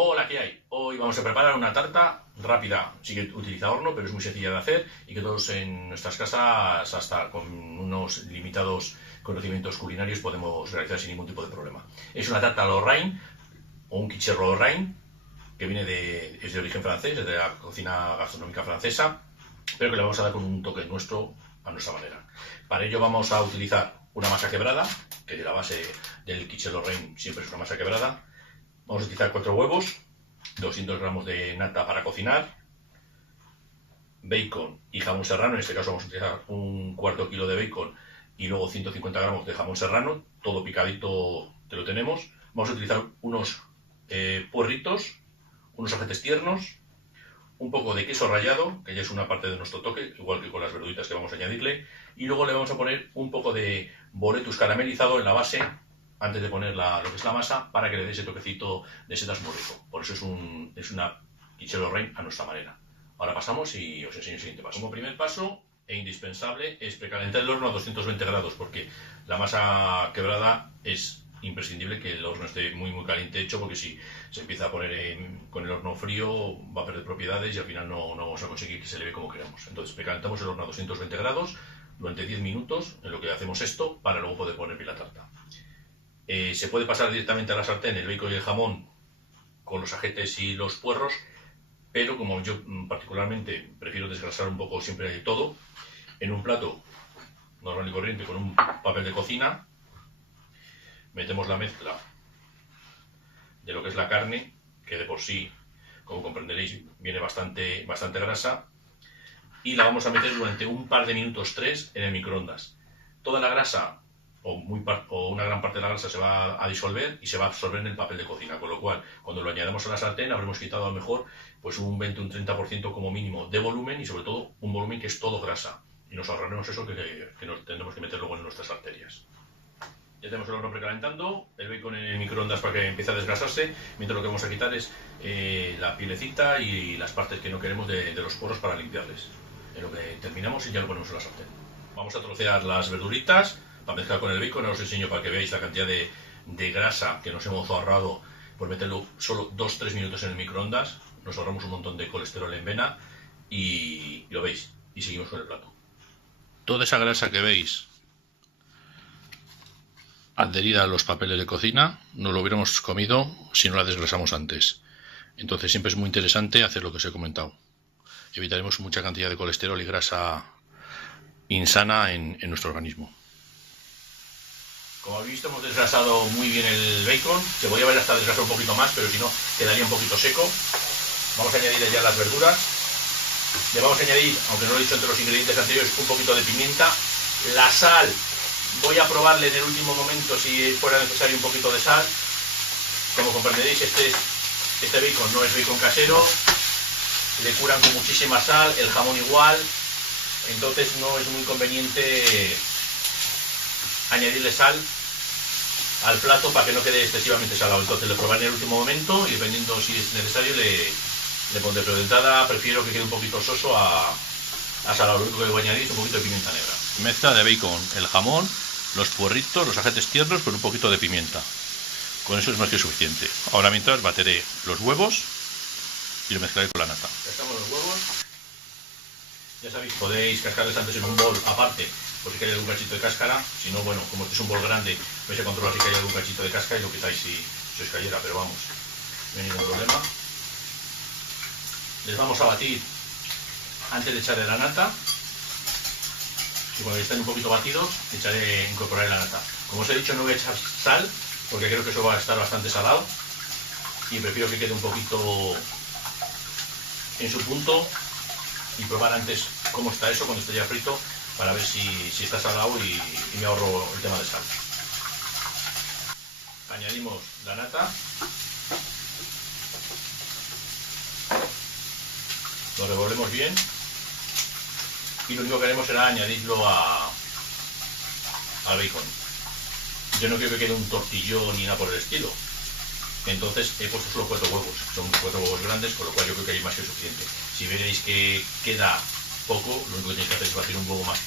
Hola, ¿qué hay? Hoy vamos a preparar una tarta rápida. Sí que utiliza horno, pero es muy sencilla de hacer y que todos en nuestras casas, hasta con unos limitados conocimientos culinarios, podemos realizar sin ningún tipo de problema. Es una tarta Lorraine o un quiche Lorraine que es de origen francés, es de la cocina gastronómica francesa, pero que le vamos a dar con un toque nuestro a nuestra manera. Para ello vamos a utilizar una masa quebrada, que de la base del quiche Lorraine siempre es una masa quebrada. Vamos a utilizar 4 huevos, 200 gramos de nata para cocinar, bacon y jamón serrano. En este caso vamos a utilizar un cuarto kilo de bacon y luego 150 gramos de jamón serrano, todo picadito que lo tenemos. Vamos a utilizar unos puerritos, unos ajetes tiernos, un poco de queso rallado, que ya es una parte de nuestro toque, igual que con las verduritas que vamos a añadirle, y luego le vamos a poner un poco de boletus caramelizado en la base, antes de poner lo que es la masa, para que le dé ese toquecito de setas muy rico. Por eso es una quiche Lorraine a nuestra manera. Ahora pasamos y os enseño el siguiente paso. Como primer paso e indispensable es precalentar el horno a 220 grados, porque la masa quebrada es imprescindible que el horno esté muy caliente hecho, porque si se empieza a poner con el horno frío va a perder propiedades y al final no vamos a conseguir que se le ve como queramos. Entonces precalentamos el horno a 220 grados durante 10 minutos en lo que hacemos esto, para luego poder poner bien la tarta. Se puede pasar directamente a la sartén el bacon y el jamón con los ajetes y los puerros, pero como yo particularmente prefiero desgrasar un poco siempre todo, en un plato normal y corriente con un papel de cocina metemos la mezcla de lo que es la carne, que de por sí, como comprenderéis, viene bastante grasa, y la vamos a meter durante un par de minutos, 3, en el microondas. Toda la grasa o una gran parte de la grasa se va a disolver y se va a absorber en el papel de cocina, con lo cual cuando lo añadamos a la sartén habremos quitado a lo mejor pues un 20 o un 30% como mínimo de volumen, y sobre todo un volumen que es todo grasa, y nos ahorraremos eso que nos tendremos que meter luego en nuestras arterias. Ya tenemos el horno precalentando, el bacon en el microondas para que empiece a desgrasarse, mientras lo que vamos a quitar es la pielecita y las partes que no queremos de los poros para limpiarles. En lo que terminamos y ya lo ponemos en la sartén. Vamos a trocear las verduritas para mezclar con el bacon. Ahora os enseño para que veáis la cantidad de grasa que nos hemos ahorrado por meterlo solo 2-3 minutos en el microondas. Nos ahorramos un montón de colesterol en vena y lo veis. Y seguimos con el plato. Toda esa grasa que veis adherida a los papeles de cocina no lo hubiéramos comido si no la desgrasamos antes. Entonces siempre es muy interesante hacer lo que os he comentado. Evitaremos mucha cantidad de colesterol y grasa insana en nuestro organismo. Como habéis visto, hemos desgrasado muy bien el bacon. Se podría haber hasta desgrasado un poquito más, pero si no quedaría un poquito seco. Vamos a añadir ya las verduras. Le vamos a añadir, aunque no lo he dicho entre los ingredientes anteriores, un poquito de pimienta. La sal, voy a probarle en el último momento si fuera necesario un poquito de sal. Como comprenderéis, este bacon no es bacon casero, le curan con muchísima sal, el jamón igual, entonces no es muy conveniente añadirle sal al plato para que no quede excesivamente salado. Entonces le probaré en el último momento y dependiendo si es necesario le pondré, pero de entrada prefiero que quede un poquito soso a salado. Lo único que voy a añadir es un poquito de pimienta negra. Mezcla de bacon, el jamón, los puerritos, los ajetes tiernos con un poquito de pimienta. Con eso es más que suficiente. Ahora mientras bateré los huevos y lo mezclaré con la nata. Ya estamos los huevos. Ya sabéis, podéis cascarles antes en un bol aparte, por si hay algún cachito de cáscara. Si no, bueno, como este es un bol grande, vais a controlar si hay algún cachito de cáscara y lo quitáis si os cayera, pero vamos, no hay ningún problema. Les vamos a batir antes de echarle la nata, y cuando estén un poquito batidos incorporaré la nata. Como os he dicho, no voy a echar sal porque creo que eso va a estar bastante salado y prefiero que quede un poquito en su punto y probar antes cómo está eso cuando esté ya frito, para ver si está salado y me ahorro el tema de sal. Añadimos la nata, lo revolvemos bien y lo único que haremos será añadirlo al bacon. Yo no quiero que quede un tortillón ni nada por el estilo, entonces he puesto solo 4 huevos, son 4 huevos grandes, con lo cual yo creo que hay más que suficiente. Si veréis que queda poco, lo único que tenéis que hacer es batir un huevo más,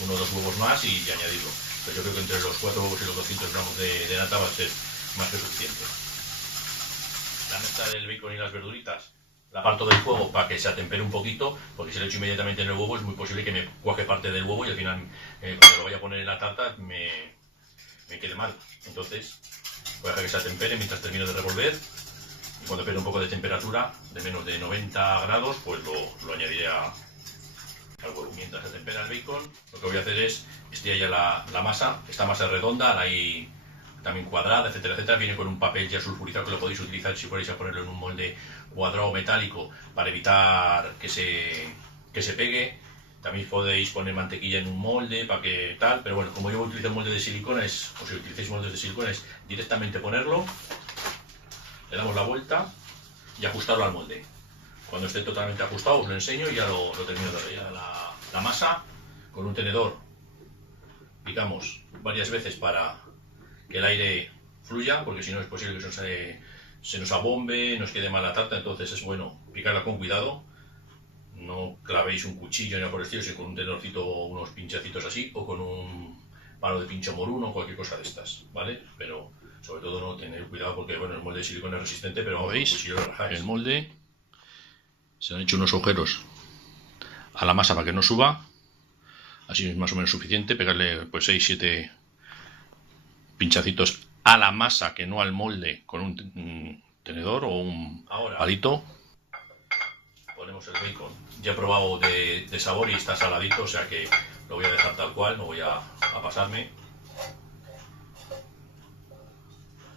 1 o 2 huevos más y añadirlo. Pero yo creo que entre los 4 huevos y los 200 gramos de nata va a ser más que suficiente. la mezcla del bacon y las verduritas la parto del fuego para que se atempere un poquito, porque si lo echo inmediatamente en el huevo es muy posible que me cuaje parte del huevo y al final cuando lo vaya a poner en la tarta me quede mal. Entonces voy a dejar que se atempere mientras termino de revolver y cuando pierda un poco de temperatura, de menos de 90 grados, pues lo añadiré al huevo. Mientras se tempera el bacon, lo que voy a hacer es estirar ya la masa. Esta masa es redonda, la hay también cuadrada, etcétera, etcétera. Viene con un papel ya sulfurizado que lo podéis utilizar si fuerais a ponerlo en un molde cuadrado metálico para evitar que se pegue. También podéis poner mantequilla en un molde para que tal, pero bueno, como yo utilizo el molde de silicona, o si utilizáis moldes de silicona, es directamente ponerlo, le damos la vuelta y ajustarlo al molde. Cuando esté totalmente ajustado os lo enseño y ya lo termino de rellenar la masa. Con un tenedor picamos varias veces para que el aire fluya, porque si no es posible que se nos abombe, nos quede mal la tarta. Entonces es bueno picarla con cuidado, no clavéis un cuchillo ni nada por el estilo, sino con un tenedorcito, unos pinchacitos así, o con un palo de pincho moruno o cualquier cosa de estas, ¿vale? Pero sobre todo no tener cuidado porque bueno, el molde de silicona es resistente, pero veis, el molde se han hecho unos agujeros a la masa para que no suba, así es más o menos suficiente, pegarle pues 6-7 pinchacitos a la masa, que no al molde, con un tenedor o un palito. Ponemos el bacon, ya he probado de sabor y está saladito, o sea que lo voy a dejar tal cual, no voy a pasarme.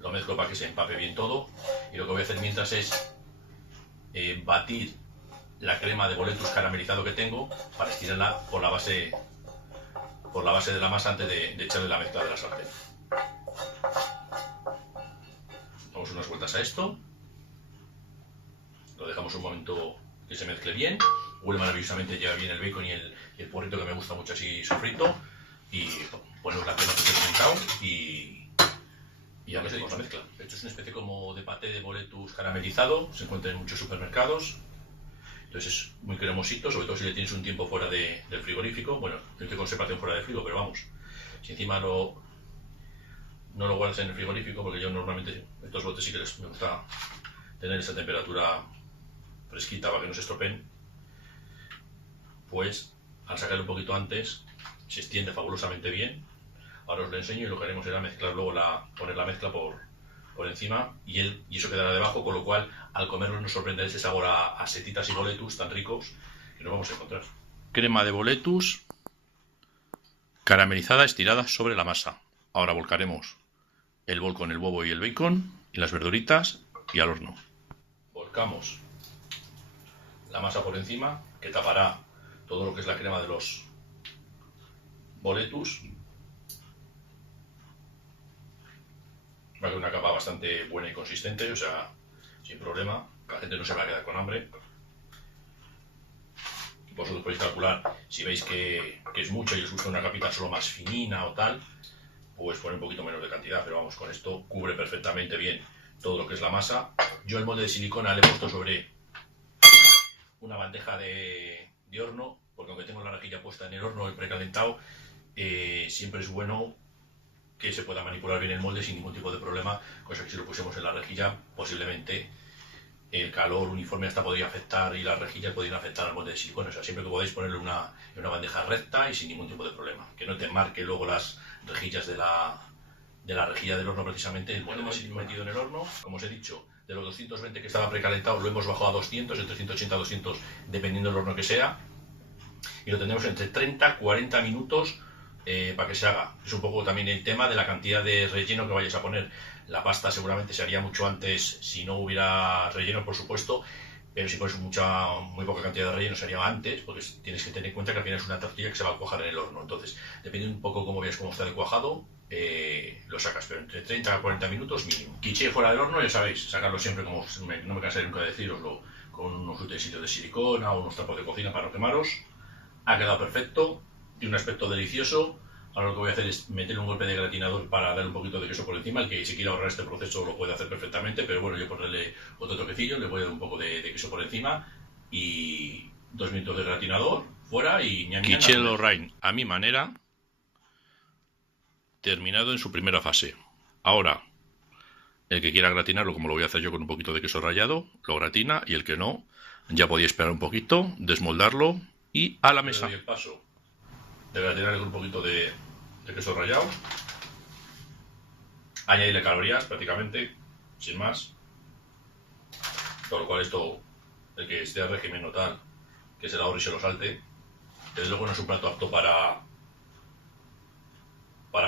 Lo mezclo para que se empape bien todo y lo que voy a hacer mientras es batir la crema de boletus caramelizado que tengo para estirarla por la base de la masa antes de echarle la mezcla de la sartén. Damos unas vueltas a esto, lo dejamos un momento que se mezcle bien, huele maravillosamente, llega bien el bacon y el porrito que me gusta mucho así sofrito, y ponemos la crema que he comentado y ya metemos la mezcla. Esto es una especie como de paté de boletus caramelizado, se encuentra en muchos supermercados. Entonces es muy cremosito, sobre todo si le tienes un tiempo fuera del frigorífico. Bueno, yo tengo conservación fuera del frigo, pero vamos, si encima no lo guardas en el frigorífico, porque yo normalmente estos botes sí que me gusta tener esa temperatura fresquita para que no se estropeen, pues al sacarlo un poquito antes se extiende fabulosamente bien. Ahora os lo enseño y lo que haremos será mezclar luego poner la mezcla por encima y eso quedará debajo, con lo cual al comerlo nos sorprenderá ese sabor a setitas y boletus tan ricos que nos vamos a encontrar. Crema de boletus caramelizada estirada sobre la masa. Ahora volcaremos el bol con el huevo y el bacon y las verduritas y al horno. Volcamos la masa por encima, que tapará todo lo que es la crema de los boletus. Va a quedar una capa bastante buena y consistente, o sea, sin problema, la gente no se va a quedar con hambre. Vosotros podéis calcular, si veis que es mucho y os gusta una capita solo más finina o tal, pues poner un poquito menos de cantidad, pero vamos, con esto cubre perfectamente bien todo lo que es la masa. Yo el molde de silicona le he puesto sobre una bandeja de horno, porque aunque tengo la rejilla puesta en el horno, el precalentado, siempre es bueno que se pueda manipular bien el molde sin ningún tipo de problema, cosa que si lo pusiéramos en la rejilla, posiblemente el calor uniforme hasta podría afectar y las rejillas podrían afectar al molde de silicona. O sea, siempre que podáis ponerlo en una bandeja recta y sin ningún tipo de problema. Que no te marque luego las rejillas de la rejilla del horno precisamente el molde de silicona. Metido en el horno, como os he dicho, de los 220 que estaba precalentado lo hemos bajado a 200, entre 180 a 200 dependiendo del horno que sea. Y lo tendremos entre 30-40 minutos para que se haga. Es un poco también el tema de la cantidad de relleno que vayas a poner. La pasta seguramente se haría mucho antes si no hubiera relleno, por supuesto, pero si pones muy poca cantidad de relleno se haría antes, porque tienes que tener en cuenta que al final es una tortilla que se va a cuajar en el horno. Entonces, dependiendo un poco cómo veas cómo está de cuajado, lo sacas, pero entre 30 a 40 minutos mínimo. Quiche fuera del horno, ya sabéis, sacarlo siempre, como no me cansaré nunca de deciroslo, con unos utensilios de silicona o unos trapos de cocina para no quemaros. Ha quedado perfecto, tiene un aspecto delicioso. Ahora lo que voy a hacer es meter un golpe de gratinador para darle un poquito de queso por encima. El que si quiere ahorrar este proceso lo puede hacer perfectamente, pero bueno, yo ponerle otro toquecillo, le voy a dar un poco de queso por encima y 2 minutos de gratinador, fuera y Quiche Lorraine, a mi manera, terminado en su primera fase. Ahora, El que quiera gratinarlo, como lo voy a hacer yo con un poquito de queso rallado, lo gratina, y el que no, ya podía esperar un poquito, desmoldarlo y a la mesa. El paso de gratinar con un poquito de queso rallado, añadirle calorías prácticamente, sin más. Con lo cual esto, el que esté a régimen o tal, que se la ahorre y se lo salte, desde luego no es un plato apto para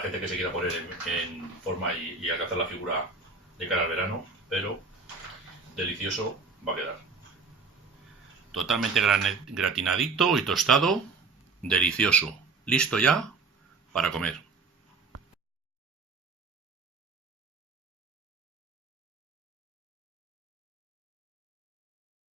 gente que se quiera poner en forma y alcanzar la figura de cara al verano, pero delicioso va a quedar. Totalmente gratinadito y tostado, delicioso. Listo ya para comer.